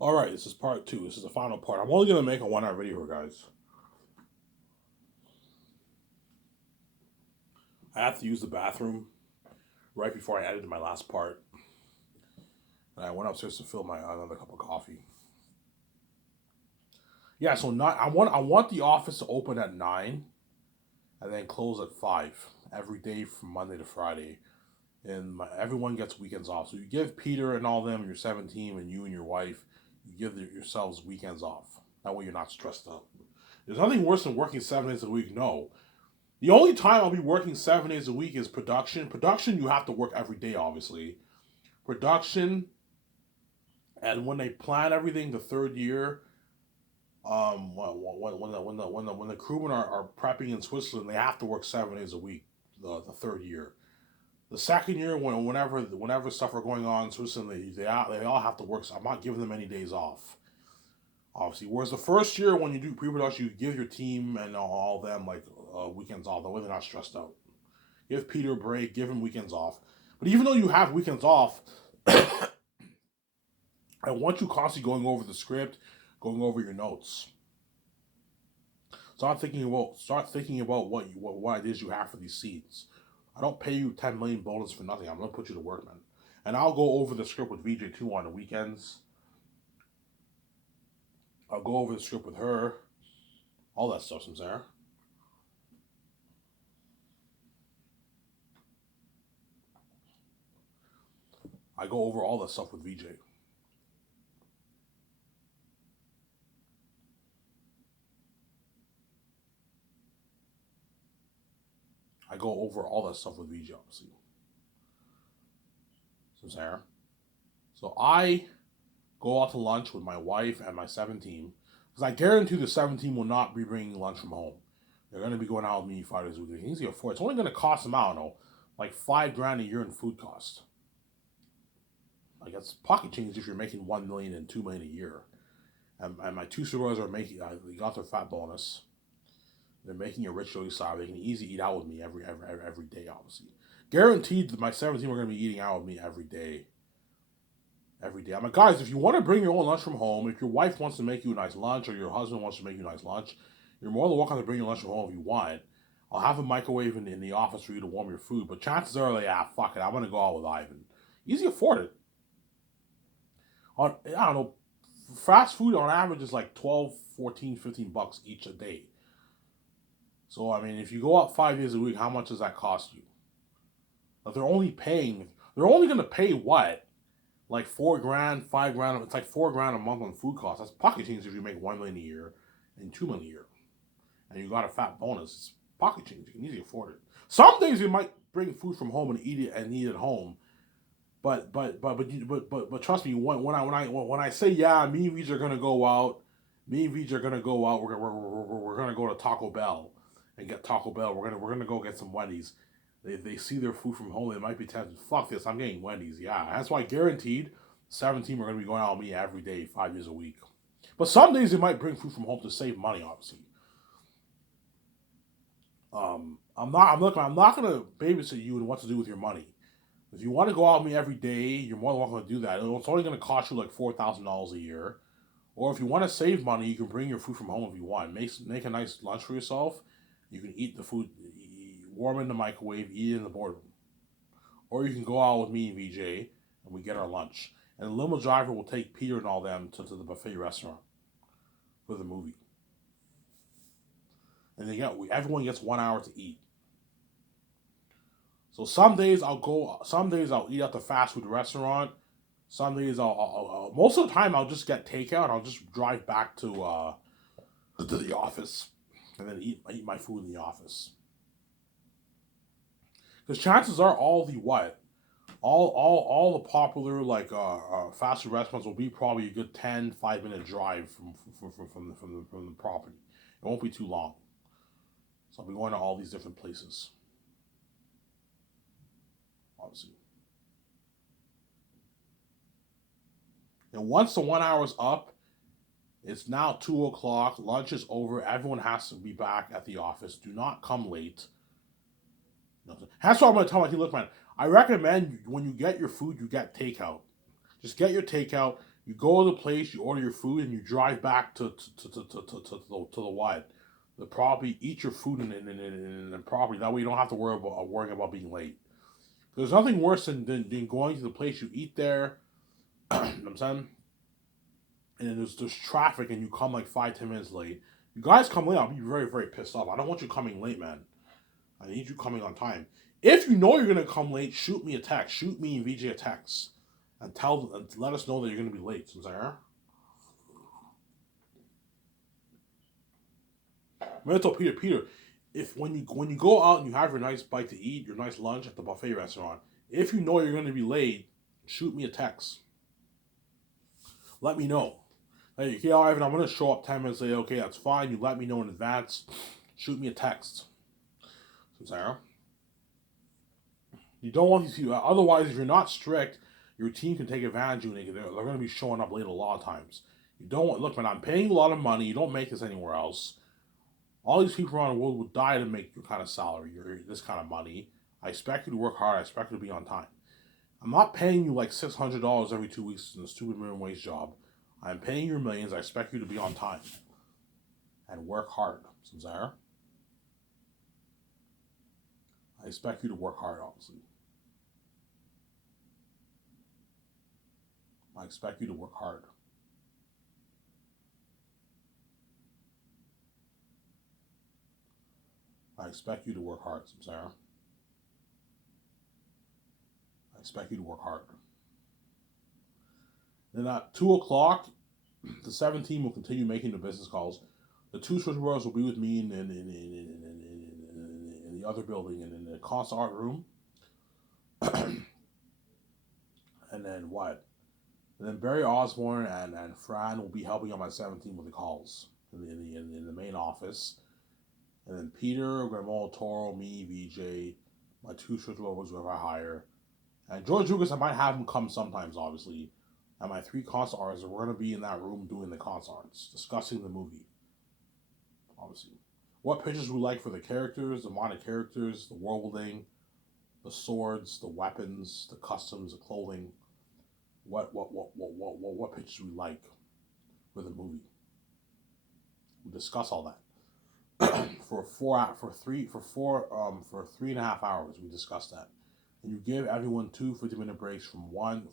All right, this is part two. This is the final part. I'm only gonna make a 1 hour video here, guys. I have to use the bathroom right before I edited my last part, and I went upstairs to fill my another cup of coffee. Yeah, so not I want the office to open at 9 and then close at 5 every day from Monday to Friday, and everyone gets weekends off. So you give Peter and all them, your 17, and you and your wife, you give yourselves weekends off. That way you're not stressed out. There's nothing worse than working 7 days a week. No, the only time I'll be working 7 days a week is production. Production, you have to work every day, obviously. Production, and when they plan everything, the third year, when the crewmen are prepping in Switzerland, they have to work 7 days a week. The third year, the second year, whenever stuff are going on in Switzerland, they all have to work. So I'm not giving them any days off, obviously. Whereas the first year, when you do pre-production, you give your team and all them like weekends off. That way they're not stressed out. Give Peter a break, give him weekends off. But even though you have weekends off, I want you constantly going over the script, going over your notes. Start thinking about what it is you have for these scenes. I don't pay you 10 million bonus for nothing. I'm gonna put you to work, man. And I'll go over the script with VJ too on the weekends. I'll go over the script with her. All that stuff's in there. I go over all that stuff with VJ. I go over all that stuff with VJ, obviously. So Sarah. So I go out to lunch with my wife and my 17, because I guarantee the 17 will not be bringing lunch from home. They're going to be going out with me 5 days a week. They can easily afford it. It's only going to cost them, I don't know, like $5 grand a year in food cost. Like that's pocket change if you're making 1 million and 2 million a year. And my two supervisors are making, they got their fat bonus. They're making a rich early side. They can easily eat out with me every day, obviously. Guaranteed that my 17 are going to be eating out with me every day. Every day. I'm like, guys, if you want to bring your own lunch from home, if your wife wants to make you a nice lunch or your husband wants to make you a nice lunch, you're more than welcome to bring your lunch from home if you want. I'll have a microwave in the office for you to warm your food, but chances are, like, fuck it, I want to go out with Ivan. Easy to afford it. I don't know, fast food on average is like 12, 14, $15 each a day. So, I mean, if you go out 5 days a week, how much does that cost you? Like, they're only going to pay what? Like 4 grand, 5 grand. It's like 4 grand a month on food costs. That's pocket change if you make 1 million a year and 2 million a year, and you got a fat bonus. It's pocket change. You can easily afford it. Some days you might bring food from home and eat at home. But trust me, when I say, yeah, me and Vij are gonna go out, me and Vij are gonna go out. We're gonna go to Taco Bell and get Taco Bell. We're gonna go get some Wendy's. They see their food from home. They might be tempted. Fuck this! I'm getting Wendy's. Yeah, that's why guaranteed 17 are gonna be going out with me every day, 5 days a week. But some days they might bring food from home to save money. Obviously, I'm not gonna babysit you and what to do with your money. If you want to go out with me every day, you're more than welcome to do that. It's only going to cost you like $4,000 a year. Or if you want to save money, you can bring your food from home if you want. Make a nice lunch for yourself. You can eat the food, warm it in the microwave, eat it in the boardroom. Or you can go out with me and VJ and we get our lunch. And the limo driver will take Peter and all them to the buffet restaurant for the movie. And everyone gets 1 hour to eat. So some days I'll eat at the fast food restaurant. Some days most of the time I'll just get takeout. I'll just drive back to the office and then eat my food in the office. Because chances are all the what all the popular like fast food restaurants will be probably a good 10 5 minute drive from the property. It won't be too long. So I'll be going to all these different places. Obviously. And once the 1 hour is up, it's now 2 o'clock. Lunch is over. Everyone has to be back at the office. Do not come late. That's what I'm gonna tell my team. Look, man, I recommend when you get your food, you get takeout. Just get your takeout. You go to the place, you order your food, and you drive back to the what? The property, eat your food in the property. That way you don't have to worrying about being late. There's nothing worse than going to the place you eat there. You know what I'm saying? And then there's traffic and you come like 5-10 minutes late. You guys come late, I'll be very, very pissed off. I don't want you coming late, man. I need you coming on time. If you know you're gonna come late, shoot me a text. Shoot me and VJ a text. And let us know that you're gonna be late. So I'm gonna tell Peter, if when you go out and you have your nice bite to eat, your nice lunch at the buffet restaurant, if you know you're gonna be late, shoot me a text. Let me know. Hey, Ivan, I'm gonna show up 10 minutes late. Okay, that's fine. You let me know in advance. Shoot me a text. So Sarah, you don't want these people. Otherwise, if you're not strict, your team can take advantage of you. They're going to be showing up late a lot of times. You don't want. Look, man, I'm paying a lot of money. You don't make this anywhere else. All these people around the world would die to make your kind of salary or this kind of money. I expect you to work hard. I expect you to be on time. I'm not paying you like $600 every 2 weeks in a stupid minimum wage job. I'm paying you millions. I expect you to be on time and work hard. Sarah, I expect you to work hard, obviously. I expect you to work hard. I expect you to work hard, Sarah. I expect you to work hard. Then at 2 o'clock, the 17 will continue making the business calls. The two switchboards will be with me in the other building and in the concert room. And then what? And then Barry Osborne and Fran will be helping on my 17 with the calls in the main office. And then Peter, Guillermo Toro, me, VJ, my two switchboards whoever I hire. And George Lucas, I might have him come sometimes, obviously. And my 3 concert artists, we're going to be in that room doing the concerts, discussing the movie. Obviously. What pictures we like for the characters, the amount of characters, the worlding, the swords, the weapons, the customs, the clothing. What pictures we like for the movie. We discuss all that. for 3.5 hours we discuss that. And you give everyone 2 50-minute breaks from 1 to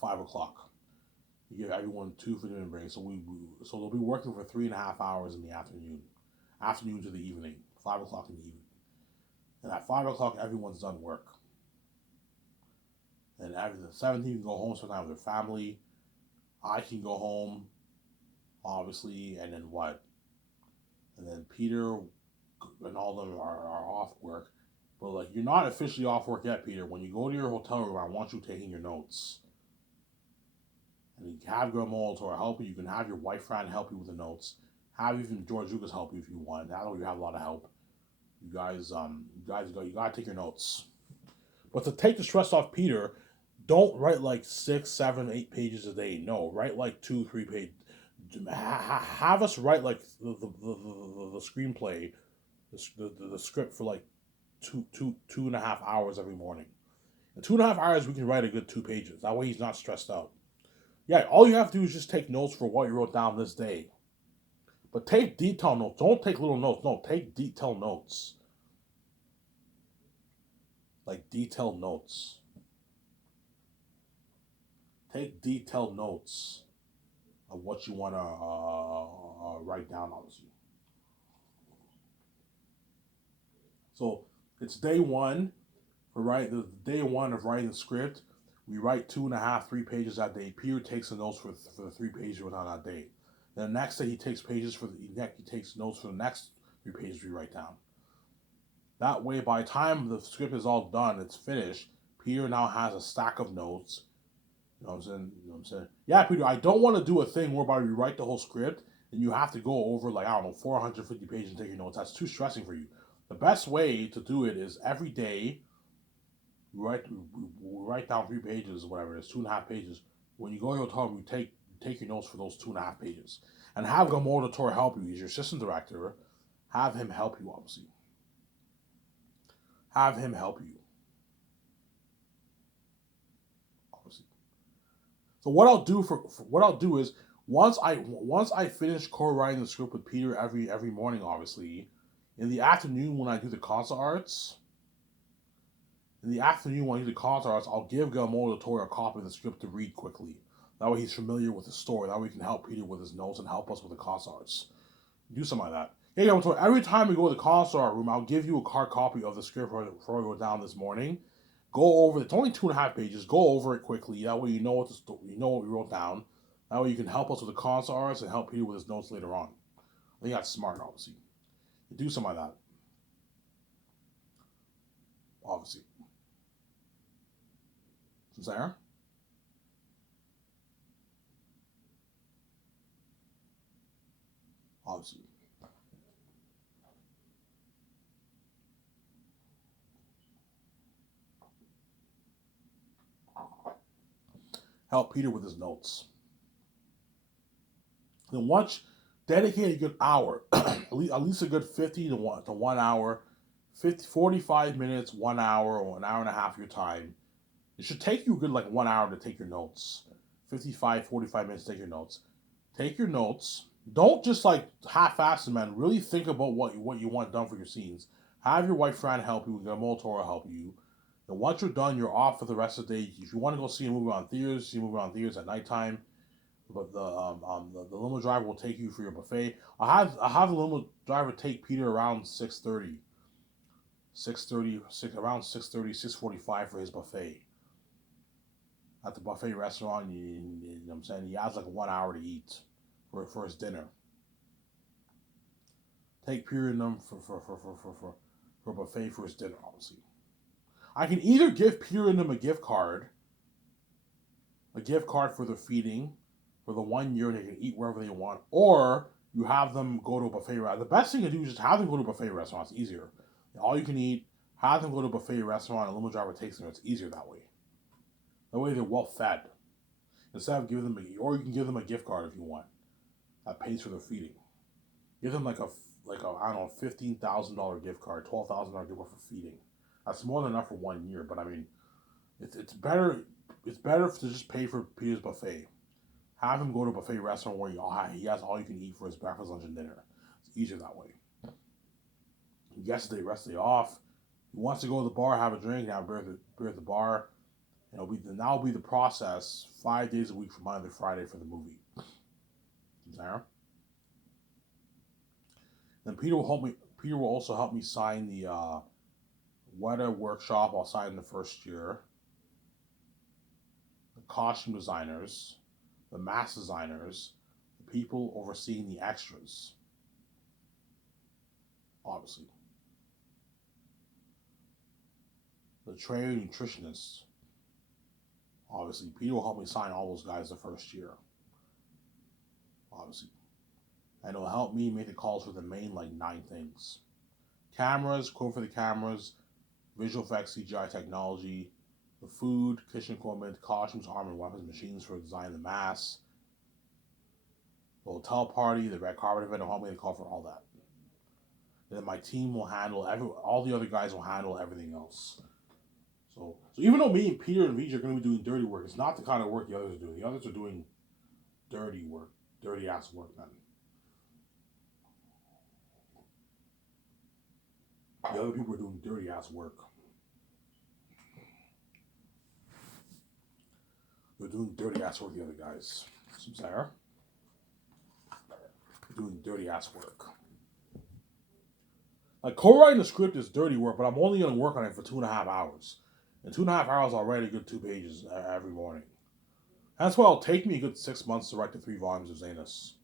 5 o'clock. You give everyone 2 50-minute breaks. So so they'll be working for 3.5 hours in the afternoon to the evening, 5 o'clock in the evening. And at 5 o'clock, everyone's done work. And after the 17 can go home sometime with their family. I can go home, obviously, and then what? And then Peter and all of them are off work. But like, you're not officially off work yet, Peter. When you go to your hotel room, I want you taking your notes. And you can have Guillermo Toro help you. You can have your wife Fran help you with the notes. Have even George Lucas help you if you want. That way you have a lot of help. You guys gotta take your notes. But to take the stress off Peter, don't write like 6, 7, 8 pages a day. No, write like 2, 3 pages. Have us write like the screenplay, the script for like two and a half hours every morning. In 2.5 hours, we can write a good 2 pages. That way he's not stressed out. Yeah, all you have to do is just take notes for what you wrote down this day. But take detailed notes. Don't take little notes. No, take detailed notes. Like detailed notes. Take detailed notes of what you want to write down, obviously. So it's day 1 the day 1 of writing the script. We write 2.5, 3 pages that day. Peter takes the notes for the 3 pages we wrote on that day. Then the next day he takes notes for the next 3 pages we write down. That way, by the time the script is all done, it's finished. Peter now has a stack of notes. You know what I'm saying? Yeah, Peter, I don't want to do a thing whereby we write the whole script and you have to go over 450 pages and take your notes. That's too stressing for you. The best way to do it is every day we write down 3 pages or whatever. It's 2.5 pages. When you go to your hotel room, you take your notes for those 2.5 pages. And have Guillermo Toro help you. He's your assistant director. Have him help you, obviously. Have him help you. So what I'll do is once I finish co-writing the script with Peter every morning, obviously, in the afternoon when I do the concept arts, I'll give Guillermo del Toro a copy of the script to read quickly. That way he's familiar with the story. That way we can help Peter with his notes and help us with the concept arts. Do something like that. Hey, Guillermo del Toro, every time we go to the concept art room, I'll give you a hard copy of the script before we go down this morning. Go over it. It's only 2.5 pages. Go over it quickly. That way you know what we wrote down. That way you can help us with the concept arts and help Peter with his notes later on. I think that's smart, obviously. You do something like that. Obviously. Sarah? Obviously. Help Peter with his notes. Then dedicate a good hour, at least a good 50 to 1 hour, 45 minutes, 1 hour, or an hour and a half of your time. It should take you a good 1 hour to take your notes. 45 minutes to take your notes. Take your notes. Don't just half-ass them, man. Really think about what you want done for your scenes. Have your wife Fran help you. Guillermo del Toro help you. And once you're done, you're off for the rest of the day. If you want to go see a movie on theaters, see a movie on theaters at nighttime. But the limo driver will take you for your buffet. I have the limo driver take Peter around 6:30, around 6:30, 6:45 for his buffet. At the buffet restaurant, you know what I'm saying, he has 1 hour to eat for his dinner. Take Peter and them for a buffet for his dinner, obviously. I can either give Peter and them a gift card for their feeding for the 1 year, and they can eat wherever they want, or you have them go to a buffet restaurant. The best thing to do is just have them go to a buffet restaurant. It's easier. All you can eat, have them go to a buffet restaurant, and a limo driver takes them. It's easier that way. That way they're well fed. Instead of giving them, or you can give them a gift card if you want, that pays for their feeding. Give them I don't know, $15,000 gift card, $12,000 gift card for feeding. That's more than enough for 1 year. But I mean, it's better. It's better to just pay for Peter's buffet. Have him go to a buffet restaurant where he has all you can eat for his breakfast, lunch, and dinner. It's easier that way. He gets the rest of the day off. He wants to go to the bar, have a drink, have beer at the bar. And that'll be the process 5 days a week from Monday to Friday for the movie. Sarah? Then Peter will also help me sign the Weta workshop. I'll sign in the first year. The costume designers, the mask designers, the people overseeing the extras. Obviously. The trainer nutritionists. Obviously. Peter will help me sign all those guys the first year. Obviously. And it'll help me make the calls for the main 9 things. Cameras, quote for the cameras, visual effects, CGI technology, the food, kitchen equipment, costumes, armor, weapons, machines for design the masks, the hotel party, the red carpet event will help me to call for all that. And then my team will handle all the other guys will handle everything else. So even though me and Peter and Vij are going to be doing dirty work, it's not the kind of work the others are doing. The others are doing dirty work, dirty ass work, man. The other people are doing dirty ass work. They're doing dirty ass work, the other guys. Some Sarah. They're doing dirty ass work. Co-writing the script is dirty work, but I'm only going to work on it for 2.5 hours. And 2.5 hours already a good 2 pages every morning. That's why it'll take me a good 6 months to write the 3 volumes of Zanus.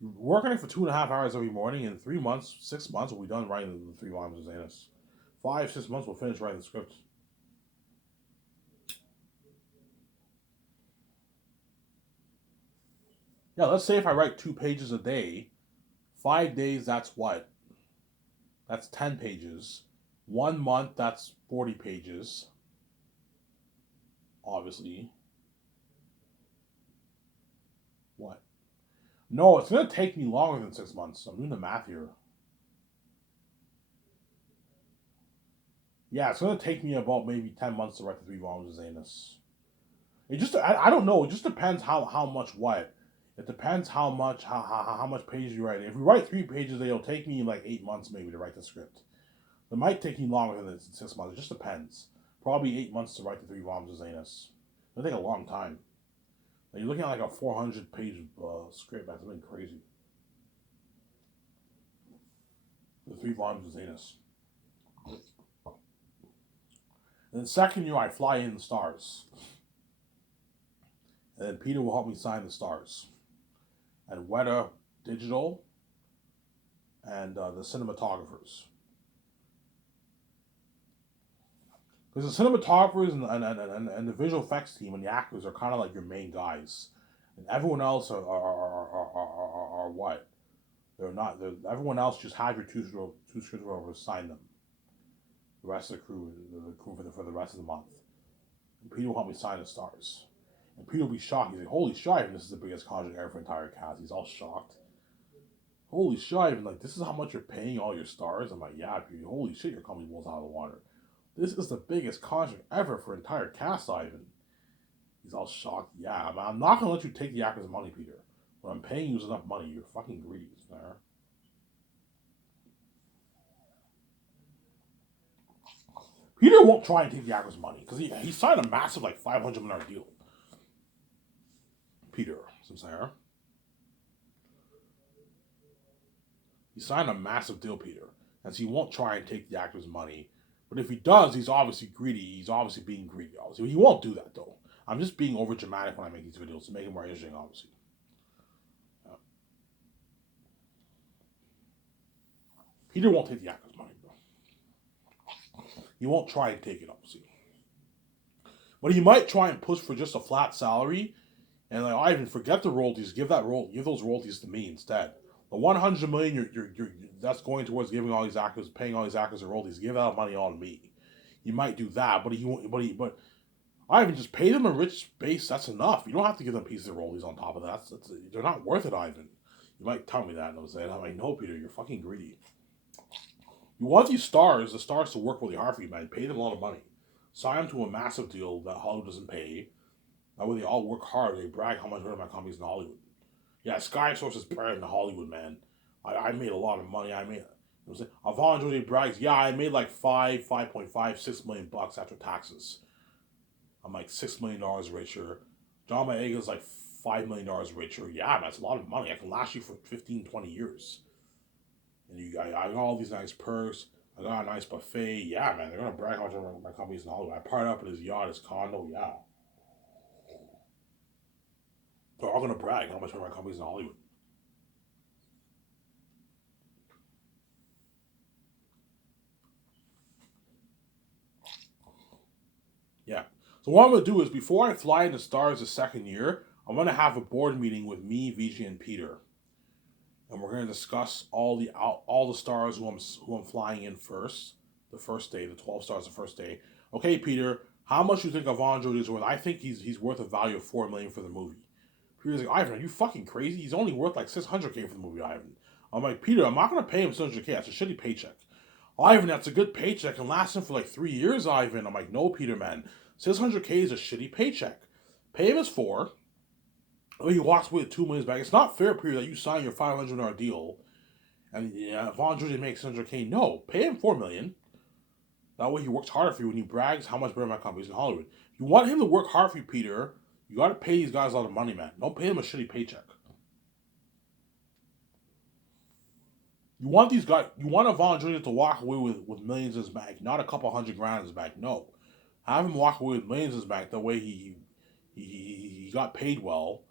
Work on it for 2.5 hours every morning. In 3 months, 6 months, we'll be done writing the 3 volumes of Zanus. 5, 6 months, we'll finish writing the script. Yeah, let's say if I write 2 pages a day, 5 days, that's what? That's 10 pages. 1 month, that's 40 pages. Obviously. What? No, it's going to take me longer than 6 months. I'm doing the math here. Yeah, it's going to take me about maybe 10 months to write the 3 volumes of Zanus. I don't know. It just depends how much what. It depends how much pages you write. If we write 3 pages, it'll take me like 8 months maybe to write the script. It might take me longer than 6 months. It just depends. Probably 8 months to write the 3 volumes of Zanus. It'll take a long time. Like, you're looking at like a 400-page script. That's something crazy. The 3 volumes of Zanus. And then second year, I fly in the stars. And then Peter will help me sign the stars. And Weta Digital and the cinematographers. Because the cinematographers and the visual effects team and the actors are kind of like your main guys. And everyone else are what? They're not. Everyone else just have your two script writers sign them. The rest of the crew for the rest of the month. And Peter will help me sign the stars. And Peter will be shocked. He's like, holy shit, this is the biggest contract ever for entire cast. He's all shocked. Holy shit, Ivan, like, this is how much you're paying all your stars? I'm like, yeah, Peter, holy shit, your company blows out of the water. This is the biggest contract ever for entire cast, Ivan. He's all shocked. Yeah, I'm not going to let you take the actor's money, Peter. When I'm paying you is enough money. You're fucking greedy, there. Peter won't try and take the actor's money because he signed a massive, like, $500 million deal. Peter, Samsara. He signed a massive deal, Peter, and so he won't try and take the actor's money. But if he does, he's obviously greedy. He's obviously being greedy. Obviously, he won't do that though. I'm just being over dramatic when I make these videos to make it more interesting. Obviously, Peter won't take the actor's money, though. He won't try and take it, obviously, but he might try and push for just a flat salary. And like, Ivan, forget the royalties. Give those royalties to me instead. The $100 million you're that's going towards giving all these actors, paying all these actors their royalties. Give that money all to me. You might do that, but he won't. But Ivan, just pay them a rich base. That's enough. You don't have to give them pieces of royalties on top of that. They're not worth it, Ivan. You might tell me that, and I'm like, no, Peter, you're fucking greedy. You want the stars to work really hard for you, man. Pay them a lot of money. Sign them to a massive deal that Hollywood doesn't pay. That way they all work hard. They brag how much better my company's in Hollywood. Yeah, Sky Source is better than Hollywood, man. I made a lot of money. Yvonne Jose brags, yeah, I made like 5.5, $6 million after taxes. I'm like $6 million richer. John Boyega's like $5 million richer. Yeah, man, that's a lot of money. I can last you for 15, 20 years. And I got all these nice perks. I got a nice buffet. Yeah, man, they're gonna brag how much my company's in Hollywood. I parted up at his yacht, his condo. Yeah. They're all gonna brag how much my company's in Hollywood. Yeah. So what I'm gonna do is before I fly in the stars the second year, I'm gonna have a board meeting with me, Vijay, and Peter, and we're gonna discuss all the stars who I'm flying in first. The first day, the 12 stars the first day. Okay, Peter, how much do you think Ivan Jody is worth? I think he's worth a value of $4 million for the movie. Peter's like, Ivan, are you fucking crazy? He's only worth like $600K for the movie, Ivan. I'm like, Peter, I'm not gonna pay him $600K. That's a shitty paycheck. Ivan, that's a good paycheck and last him for like 3 years, Ivan. I'm like, no, Peter, man. $600K is a shitty paycheck. Pay him his $4. He walks away with $2 million back. It's not fair, Peter, that you sign your $500 deal and Von Jody makes $600K. No, pay him $4 million. That way he works harder for you when he brags how much better my company is in Hollywood. If you want him to work hard for you, Peter, you got to pay these guys a lot of money, man. Don't pay them a shitty paycheck. You want Ivan Jr. to walk away with millions in his bank, not a couple $100,000 in his bank. No. Have him walk away with millions in his bank. That way he got paid well.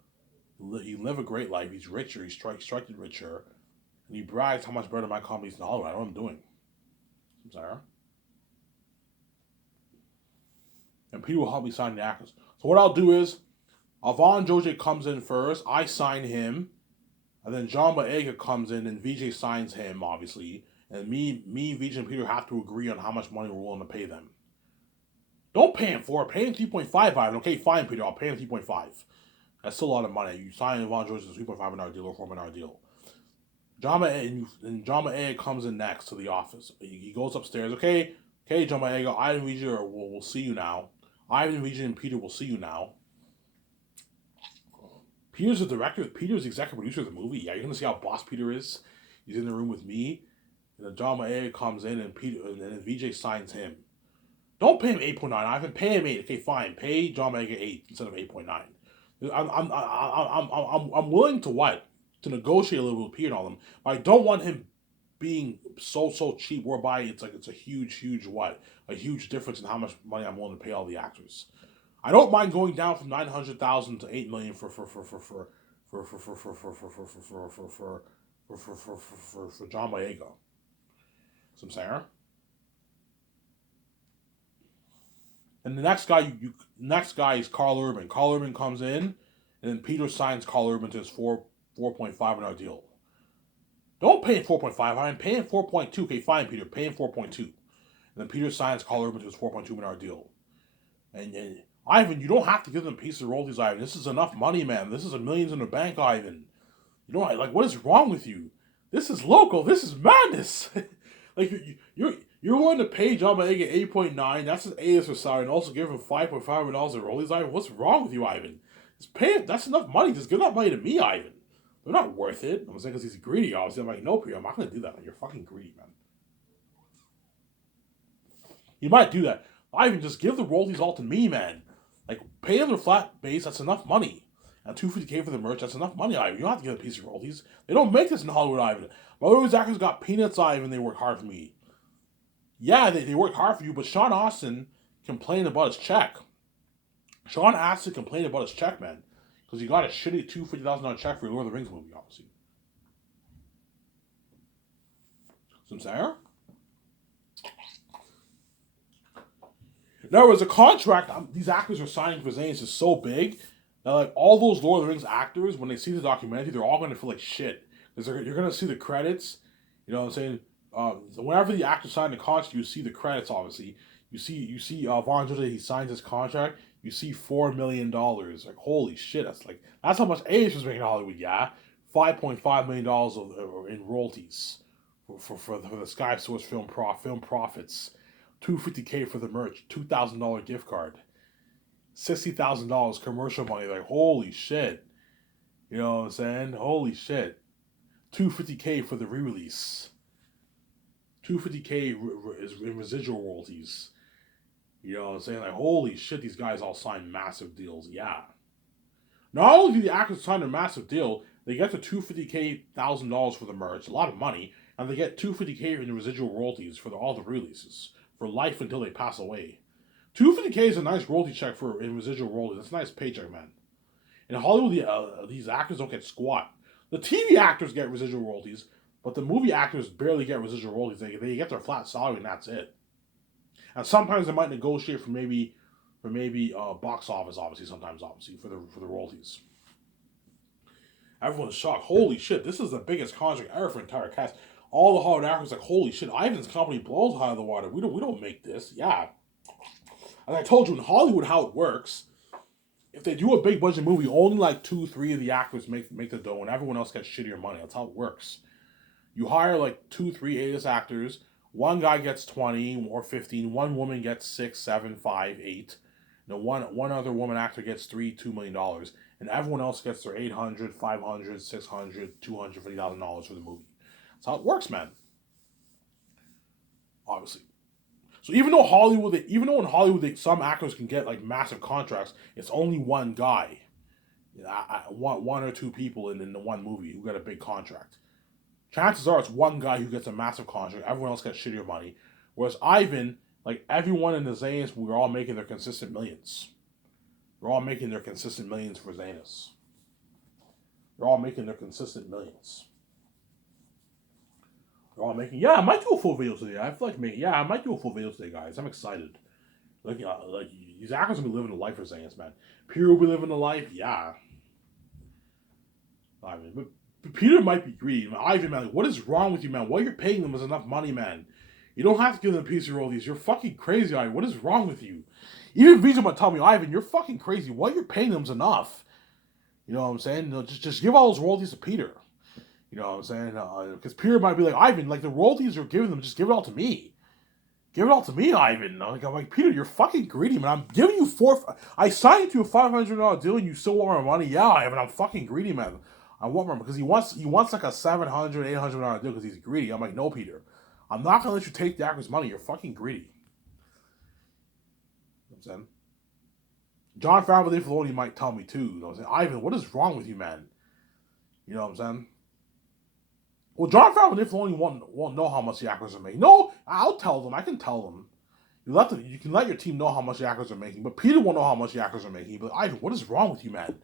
He lived a great life. He's richer. He's struck richer. And he brags how much better my company's in Hollywood. I know what I'm doing. I'm sorry. And Peter will help me sign the actors. So what I'll do is, Ivan Jose comes in first. I sign him. And then John Boyega comes in and Vijay signs him, obviously. And me, Vijay, and Peter have to agree on how much money we're willing to pay them. Don't pay him 4. Pay him 3.5, Ivan. Okay, fine, Peter. I'll pay him 3.5. That's still a lot of money. You sign Ivan Jose a $3.5 million deal or $4 million deal. John Boyega comes in next to the office. He goes upstairs. Okay, John Boyega, Ivan Vijay will see you now. Ivan Vijay and Peter will see you now. Peter's the director. Peter's the executive producer of the movie. Yeah, you're gonna see how boss Peter is. He's in the room with me, and then John Boyega comes in, and then VJ signs him. Don't pay him 8.9. I haven't pay him 8. Okay, fine. Pay John Boyega 8 instead of 8.9. I'm willing to what? To negotiate a little with Peter and all them, but I don't want him being so cheap whereby it's a huge a huge difference in how much money I'm willing to pay all the actors. I don't mind going down from 900,000 to 8 million for John Boyega. So I'm saying. And the next guy is Carl Urban. Carl Urban comes in, and then Peter signs Carl Urban to his 4.5 an hour deal. Don't pay him 4.5. I'm paying 4.2. Okay, fine, Peter. Pay him 4.2. And then Peter signs Carl Urban to his 4.2 an hour deal. And Ivan, you don't have to give them a piece of royalties, Ivan. This is enough money, man. This is millions in the bank, Ivan. You know, like, what is wrong with you? This is local. This is madness. Like, you're willing to pay John Boyega 8.9. That's his A-lister salary, and also give him $5.5 million in royalties, Ivan. What's wrong with you, Ivan? Just pay it. That's enough money. Just give that money to me, Ivan. They're not worth it. I'm saying because he's greedy, obviously. I'm like, no, Priya, I'm not going to do that. You're fucking greedy, man. You might do that. Ivan, just give the royalties all to me, man. Like, pay them their flat base. That's enough money. And $250K for the merch. That's enough money, Ivan. You don't have to give a piece of royalties. They don't make this in Hollywood, Ivan. My other actors got peanuts, Ivan. They work hard for me. Yeah, they work hard for you, but Sean Astin complained about his check. Sean Astin complained about his check, man. Because he got a shitty $250,000 check for a Lord of the Rings movie, obviously. So I'm saying? Now, as a contract, these actors are signing for Zayn is so big that like all those Lord of the Rings actors, when they see the documentary, they're all going to feel like shit. Because you're going to see the credits. You know what I'm saying? Whenever the actor signed the contract, you see the credits, obviously. You see Vaughn Joseph, he signs his contract. You see $4 million. Like, holy shit, that's how much A was making in Hollywood, yeah? $5.5 million in royalties for the Sky Source film profits. $250K for the merch, $2,000 gift card, $60,000 commercial money. Like, holy shit. You know what I'm saying? Holy shit. $250K for the re-release. $250K is in residual royalties. You know what I'm saying? Like, holy shit, these guys all signed massive deals. Yeah. Not only do the actors sign a massive deal, they get the $250,000 for the merch, a lot of money, and they get $250K in the residual royalties for all the releases, for life until they pass away. $250K is a nice royalty check in residual royalties. That's a nice paycheck, man. In Hollywood, these actors don't get squat. The TV actors get residual royalties, but the movie actors barely get residual royalties. They get their flat salary and that's it. And sometimes they might negotiate for maybe box office, obviously, for the royalties. Everyone's shocked. Holy shit, this is the biggest contract ever for an entire cast. All the Hollywood actors like, holy shit, Ivan's company blows out of the water. We don't make this. Yeah. And I told you in Hollywood how it works. If they do a big budget movie, only like 2-3 of the actors make the dough, and everyone else gets shittier money. That's how it works. You hire like 2-3 A-list actors. One guy gets 20 or 15. One woman gets 6, 7, 5, 8. One other woman actor gets $2 million, and everyone else gets their $800, $500, $600, $250,000 for the movie. That's how it works, man. Obviously. So even though in Hollywood some actors can get like massive contracts, it's only one guy, one or two people in the one movie who get a big contract. Chances are it's one guy who gets a massive contract. Everyone else gets shittier money. Whereas Ivan, like everyone in the Zaynus, we're all making their consistent millions. They're all making their consistent millions for Zaynus. They're all making their consistent millions. They're all making. Yeah, I might do a full video today. I feel like I might do a full video today, guys. I'm excited. Like these actors will be living the life for Zaynus, man. Peter will be living the life. Yeah. I mean, but Peter might be greedy. Ivan, man, what is wrong with you, man? What you're paying them is enough money, man. You don't have to give them a piece of royalties. You're fucking crazy, Ivan. What is wrong with you? Even Visa might tell me, Ivan, you're fucking crazy. What you're paying them is enough. You know what I'm saying? Just give all those royalties to Peter. You know what I'm saying? Because Peter might be like, Ivan, like the royalties you're giving them, just give it all to me. Give it all to me, Ivan. I'm like, Peter, you're fucking greedy, man. I'm giving you I signed you to a $500 deal, and you still want my money. Yeah, Ivan, I'm fucking greedy, man. I want more because he wants like a $700, $800 deal because he's greedy. I'm like, no, Peter, I'm not gonna let you take the actor's money. You're fucking greedy. You know what I'm saying? John Favreau, Dave Filoni might tell me too. You know what I'm saying? Ivan, what is wrong with you, man? You know what I'm saying? Well, John Favreau and Dave Filoni won't know how much the actors are making. No, I'll tell them. I can tell them. You can let your team know how much the actors are making, but Peter won't know how much the actors are making. But Ivan, what is wrong with you, man?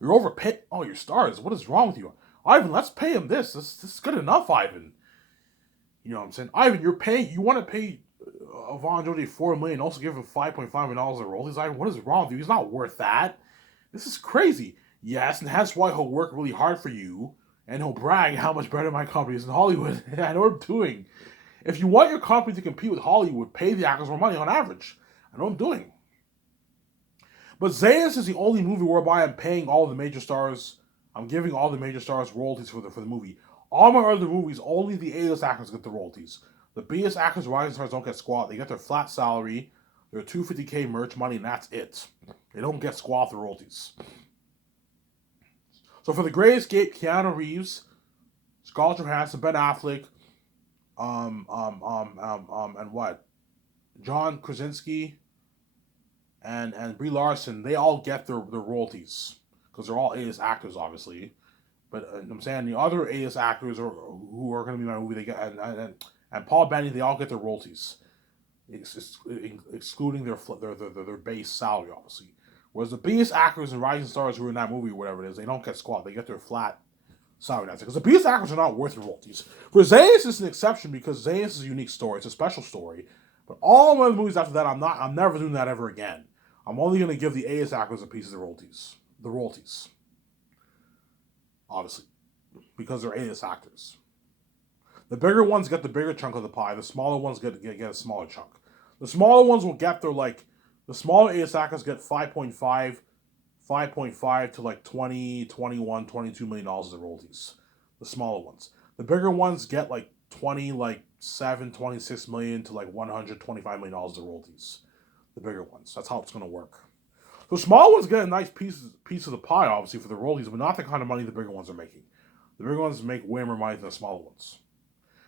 You're overpaid all your stars. What is wrong with you, Ivan? Let's pay him this. This is good enough, Ivan. You know what I'm saying, Ivan? You want to pay Von Jody $4 million, also give him $5.5 million a role. He's Ivan. What is wrong with you? He's not worth that. This is crazy. Yes, and that's why he'll work really hard for you, and he'll brag how much better my company is in Hollywood. I know what I'm doing. If you want your company to compete with Hollywood, pay the actors more money on average. I know what I'm doing. But Zayas is the only movie whereby I'm paying all the major stars. I'm giving all the major stars royalties for the movie. All my other movies, only the A-list actors get the royalties. The B-list actors, rising stars don't get squat. They get their flat salary, their $250K merch money, and that's it. They don't get squat the royalties. So for The Great Escape, Keanu Reeves, Scarlett Johansson, Ben Affleck, and what? John Krasinski and Brie Larson, they all get their royalties because they're all A-list actors, obviously. But I'm saying the other A-list actors who are going to be in my movie, they get and Paul Bettany, they all get their royalties, excluding their base salary, obviously. Whereas the B-list actors and rising stars who are in that movie, or whatever it is, they don't get squat. They get their flat salary. That's it. Because the B-list actors are not worth the royalties. For Zayas, it's an exception because Zayas is a unique story. It's a special story. But all my movies after that, I'm never doing that ever again. I'm only going to give the A-list actors a piece of the royalties. The royalties. Obviously. Because they're A-list actors. The bigger ones get the bigger chunk of the pie. The smaller ones get a smaller chunk. The smaller ones will get the smaller A-list actors get 5.5 to like 20, 21, $22 million of royalties. The smaller ones. The bigger ones get like 26 million to like $125 million of royalties. The bigger ones. That's how it's going to work. The small ones get a nice piece of the pie, obviously, for the royalties, but not the kind of money the bigger ones are making. The bigger ones make way more money than the smaller ones.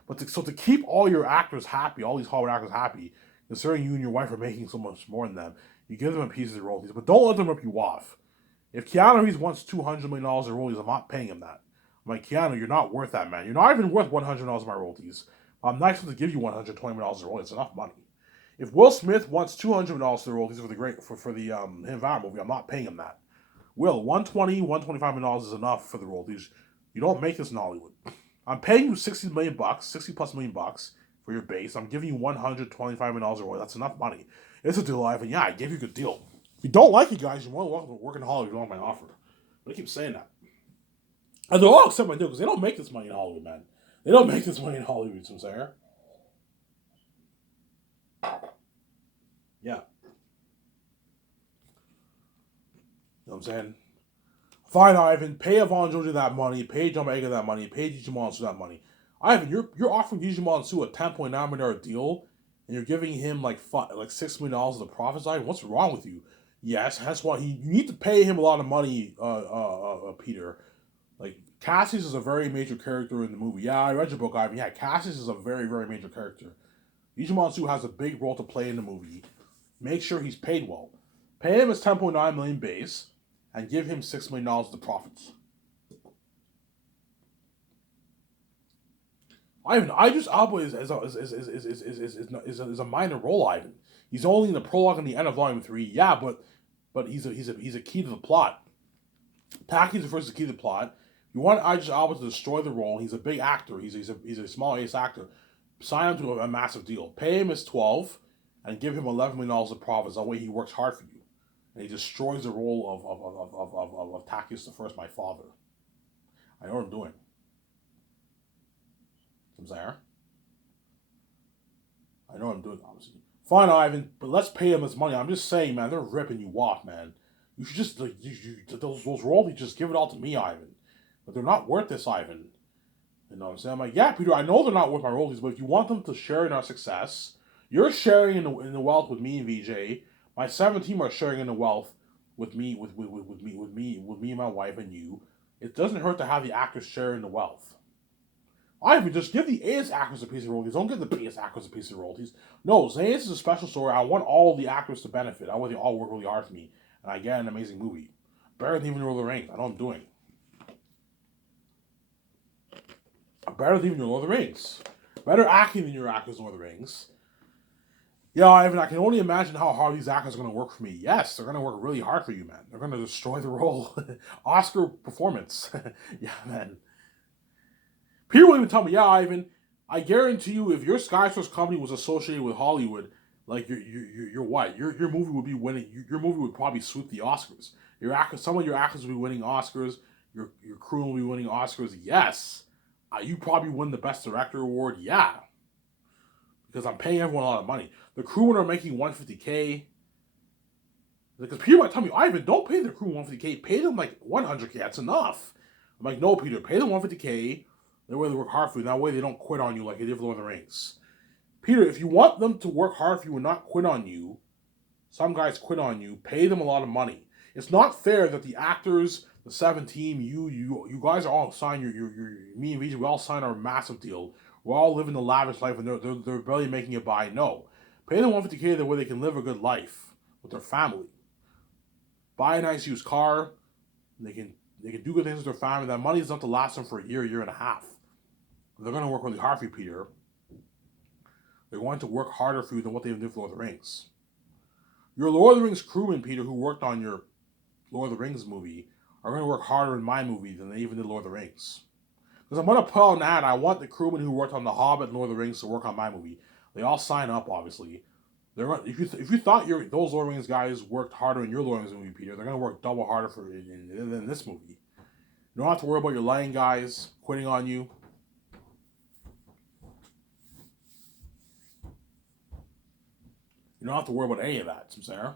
But to keep all your actors happy, all these Hollywood actors happy, considering you and your wife are making so much more than them, you give them a piece of the royalties, but don't let them rip you off. If Keanu Reeves wants $200 million in royalties, I'm not paying him that. I'm like, Keanu, you're not worth that, man. You're not even worth $100 of my royalties. I'm not supposed to give you $120 million in royalties. It's enough money. If Will Smith wants $200 million of the royalties for the Him Vow movie, I'm not paying him that. Will, $125 million is enough for the royalties. You don't make this in Hollywood. I'm paying you $60 million, $60+ million for your base. I'm giving you $125 million a royalty. That's enough money. It's a deal, Ivan. Yeah, I gave you a good deal. If you don't like it, guys, you're more than welcome to work in Hollywood. You don't want my offer. But I keep saying that. And they'll all accept my deal because they don't make this money in Hollywood, man. They don't make this money in Hollywood, I'm saying. Yeah. You know what I'm saying? Fine, Ivan. Pay Von Jojo that money. Pay John Boyega that money. Pay Digimon Su that money. Ivan, you're offering Digimon Su a $10.9 million deal, and you're giving him like $6 million of the profits. Ivan, what's wrong with you? Yes, that's why you need to pay him a lot of money, Peter. Like Cassius is a very major character in the movie. Yeah, I read your book, Ivan. Yeah, Cassius is a very, very major character. Digimon Su has a big role to play in the movie. Make sure he's paid well. Pay him his $10.9 million base, and give him $6 million of the profits. Ivan, Idris Elba is a minor role, Ivan. He's only in the prologue and the end of Volume 3. Yeah, but he's a key to the plot. Taki's the first key to the plot. You want Idris Elba to destroy the role. He's a big actor. He's a small ace actor. Sign him to a massive deal. Pay him his 12 and give him $11 million of profits. That way he works hard for you. And he destroys the role of Takius the First, my father. I know what I'm doing. I'm there. I know what I'm doing, obviously. Fine, Ivan, but let's pay him his money. I'm just saying, man, they're ripping you off, man. You should just, those royalties, just give it all to me, Ivan. But they're not worth this, Ivan. You know what I'm saying? I'm like, yeah, Peter, I know they're not worth my royalties, but if you want them to share in our success, You're sharing in the wealth with me and VJ. My 17 are sharing in the wealth with me, with me and my wife and you. It doesn't hurt to have the actors share in the wealth. I would just give the A-list actors a piece of royalties. Don't give the B-list actors a piece of royalties. No, Zayas is a special story. I want all the actors to benefit. I want they all work really hard for me, and I get an amazing movie. Better than even Lord of the Rings. I know what I'm doing. Better than even Lord of the Rings. Better acting than your actors in Lord of the Rings. Yeah, Ivan, I can only imagine how hard these actors are going to work for me. Yes, they're going to work really hard for you, man. They're going to destroy the role. Oscar performance. Yeah, man. Peter will even tell me, yeah, Ivan, I guarantee you, if your Skysource company was associated with Hollywood, like your what? Your movie would be winning. Your movie would probably sweep the Oscars. Your actors, some of your actors will be winning Oscars. Your crew will be winning Oscars. Yes, you probably win the Best Director award. Yeah, because I'm paying everyone a lot of money. The crewmen are making 150K. Because Peter might tell me, Ivan, don't pay the crew 150K. Pay them like 100K. That's enough. I'm like, no, Peter, pay them 150K. That way they work hard for you. That way they don't quit on you like they did with Lord of the Rings. Peter, if you want them to work hard for you and not quit on you, some guys quit on you, pay them a lot of money. It's not fair that the actors, the 17, you guys are all signed your me and VJ, we all signed our massive deal. We're all living the lavish life and they're barely making it by. No. Pay them 150K the way they can live a good life with their family. Buy a nice used car. They can do good things with their family. That money is not to last them for a year and a half. They're going to work really hard for you, Peter. They're going to work harder for you than what they did for Lord of the Rings. Your Lord of the Rings crewmen, Peter, who worked on your Lord of the Rings movie, are going to work harder in my movie than they even did Lord of the Rings. Because I'm going to put out an ad. I want the crewmen who worked on The Hobbit and Lord of the Rings to work on my movie. They all sign up, obviously. They're going, if you thought those Lord of the Rings guys worked harder in your Lord of the Rings movie, Peter, they're going to work double harder in this movie. You don't have to worry about your lying guys quitting on you. You don't have to worry about any of that, Samsara.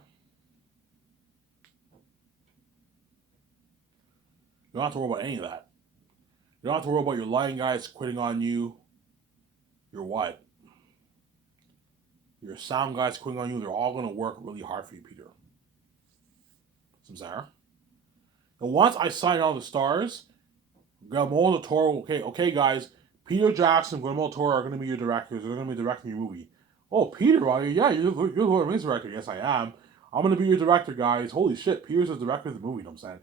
You don't have to worry about any of that. You don't have to worry about your lying guys quitting on you. Your what? Your sound guys quitting on you. They're all going to work really hard for you, Peter. Samsara. And once I sign all the stars, Guillermo del Toro, okay, guys, Peter Jackson, Guillermo del Toro are going to be your directors. They're going to be directing your movie. Oh, Peter, yeah, you're the Lord of the Rings director. Yes, I am. I'm going to be your director, guys. Holy shit, Peter's the director of the movie, you know what I'm saying?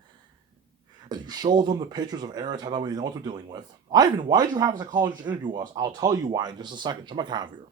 And you show them the pictures of Eretz, that way they know what they're dealing with. Ivan, why did you have a psychologist interview us? I'll tell you why in just a second. Show my camera here.